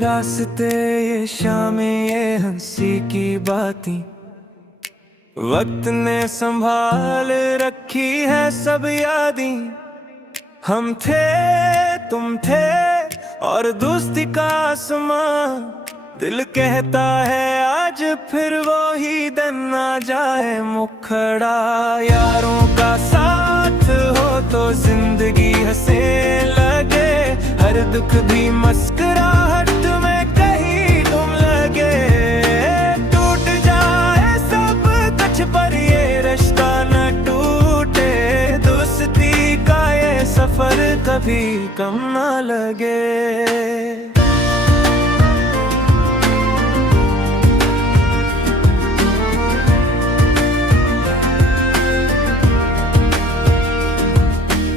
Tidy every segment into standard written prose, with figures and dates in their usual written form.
रास्ते ये शामें ये हंसी की बातें वक्त ने संभाल रखी है सब यादें। हम थे तुम थे और दोस्ती का आसमां। दिल कहता है आज फिर वो ही दिन ना जाए मुखड़ा। यारों का साथ हो तो जिंदगी हंसे लगे, हर दुख भी मुस्कुराहट में कहीं तुम लगे। टूट जाए सब कुछ पर ये रिश्ता न टूटे, दोस्ती का ये सफर कभी कम ना लगे।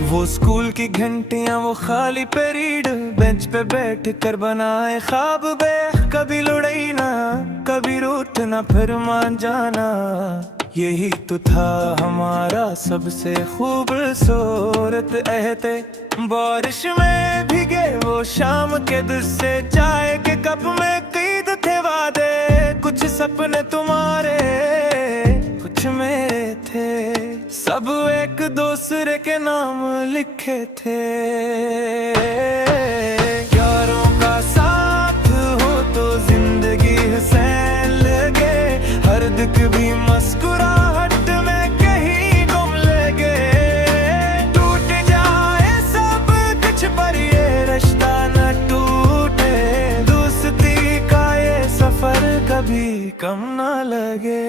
वो स्कूल की घंटियां, वो खाली पीरियड, बेंच पे बैठ कर बनाए ख्वाब बे। कभी लुढ़ई ना कभी रूठना फिर मान जाना, यही तो था हमारा सबसे खूबसूरत एहते। बारिश में भीगे वो शाम के दूसरे चाय के कप में कैद थे वादे। कुछ सपने तुम्हारे कुछ मेरे थे, सब एक दूसरे के नाम लिखे थे। यारों का साथ हो तो जिंदगी हंसने लगे, हर दुख भी मुस्कुराहट में कहीं गुम लगे। टूट जाए सब कुछ पर ये रिश्ता न टूटे, दोस्ती का ये सफर कभी कम ना लगे।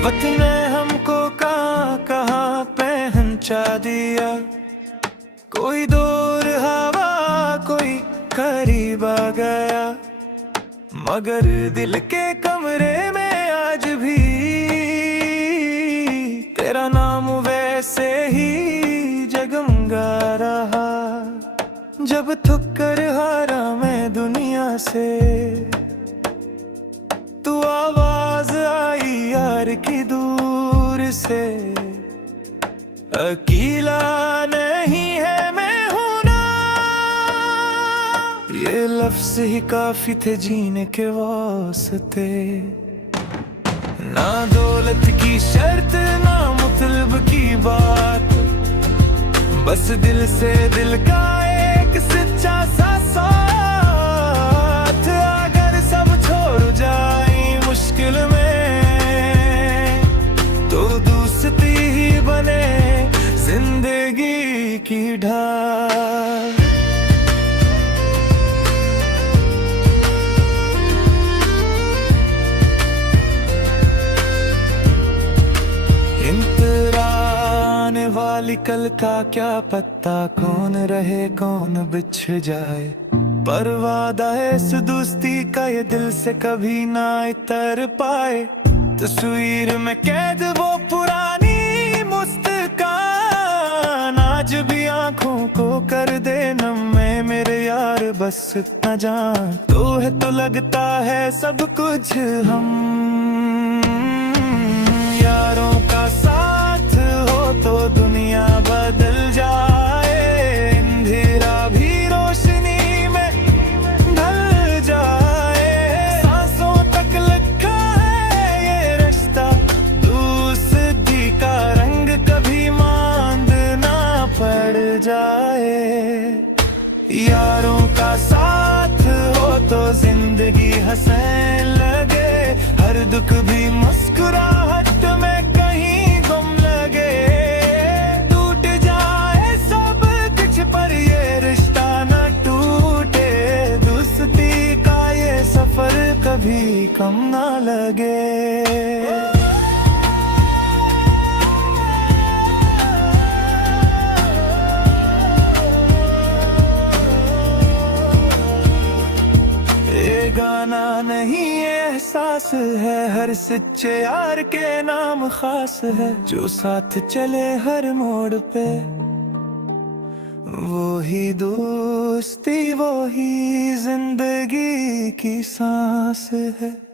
वक्त ने हमको कहाँ पहुंचा दिया, कोई दूर हवा कोई करीब आ गया। मगर दिल के कमरे में आज भी तेरा नाम वैसे ही जगमगा रहा। जब ठुकर हारा मैं दुनिया से, तू आवाज आई यार की दूर से। अकेला नहीं है मैं हूं ना, ये लफ्ज ही काफी थे जीने के वास्ते। ना दौलत की शर्त ना मतलब की बात, बस दिल से दिल का एक सच्चा सा साथ। अगर सब छोड़ जाए मुश्किल में, तो दोस्ती ही बने जिंदगी की ढाल। इंतराने वाली कल का क्या पता, कौन रहे कौन बिछड़ जाए। पर वादा है इस दोस्ती का ये दिल से कभी ना इतर पाए। तस्वीर में कैद वो पुरानी मुस्कान, आज भी आंखों को कर दे नम में मेरे यार। बस इतना जान तो है तो लगता है सब कुछ हम। यारों का साथ हो तो दुनिया बदल जाए, अंधेरा भी रोशनी में ढल जाए। सांसों तक लिखा है ये रिश्ता, दोस्ती का रंग कभी मांद ना पड़ जाए। यारों का साथ हो तो जिंदगी हंसने लगे, हर दुख भी मुस्कुराहट में कहीं गुम लगे। टूट जाए सब कुछ पर ये रिश्ता न टूटे, दोस्ती का ये सफर कभी कम ना लगे। गाना नहीं ये एहसास है, हर सच्चे यार के नाम खास है। जो साथ चले हर मोड़ पे, वो ही दोस्त दोस्ती वो ही जिंदगी की सांस है।